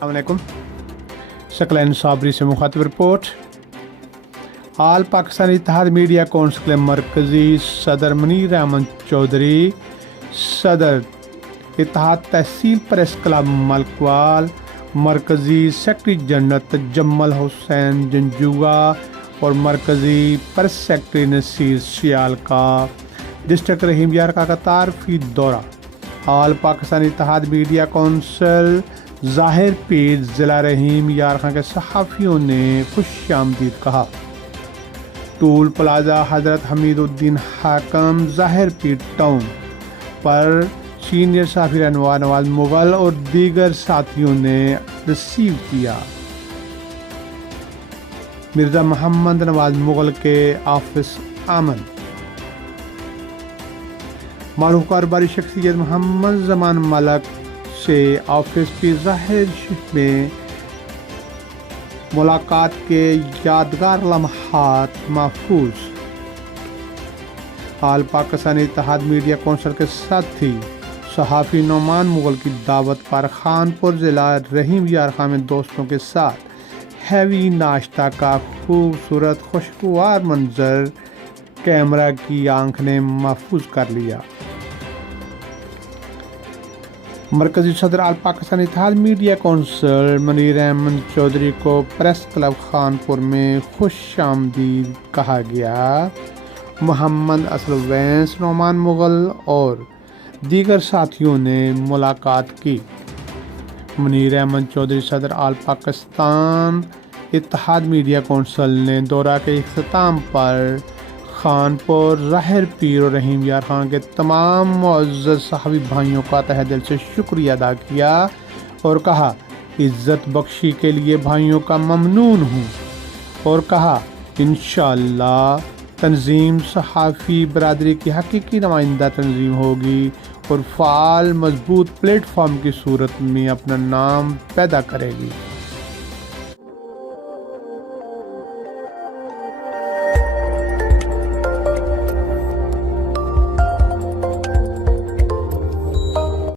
السلام علیکم. ثقلین صابری سے مخاطب رپورٹ. آل پاکستان اتحاد میڈیا کونسل کے مرکزی صدر منیر احمد چودھری، صدر اتحاد تحصیل پریس کلب ملکوال، مرکزی سیکرٹری جنرل تجمل حسین جنجوعہ اور مرکزی پریس سیکرٹری نصیر سیال کا ڈسٹرکٹ رحیم یارکھا کا تعارفی دورہ. آل پاکستان اتحاد میڈیا کونسل ظاہر پیر ضلع رحیم یارکھا کے صحافیوں نے خوش آمدید کہا. ٹول پلازا حضرت حمید الدین حاکم ظاہر پیر ٹاؤن پر سینئر صحافی انوار نواز مغل اور دیگر ساتھیوں نے ریسیو کیا. مرزا محمد نواز مغل کے آفس آمد. معروف کاروباری شخصیت محمد زمان ملک سے آفس کی ظاہر میں ملاقات کے یادگار لمحات محفوظ. آل پاکستان اتحاد میڈیا کونسل کے ساتھی صحافی نعمان مغل کی دعوت پر خانپور ضلع رحیم یارکھا میں دوستوں کے ساتھ ہیوی ناشتہ کا خوبصورت خوشگوار منظر کیمرہ کی آنکھ نے محفوظ کر لیا. مرکزی صدر آل پاکستان اتحاد میڈیا کونسل منیر احمد چودھری کو پریس کلب خانپور میں خوش آمدید کہا گیا. محمد اسلم وینس، نعمان مغل اور دیگر ساتھیوں نے ملاقات کی. منیر احمد چودھری صدر آل پاکستان اتحاد میڈیا کونسل نے دورہ کے اختتام پر خانپور، ظاہر پیر اور رحیم یارکھا کے تمام معزز صحافی بھائیوں کا تہہ دل سے شکریہ ادا کیا اور کہا عزت بخشی کے لیے بھائیوں کا ممنون ہوں، اور کہا انشاءاللہ تنظیم صحافی برادری کی حقیقی نمائندہ تنظیم ہوگی اور فعال مضبوط پلیٹ فارم کی صورت میں اپنا نام پیدا کرے گی.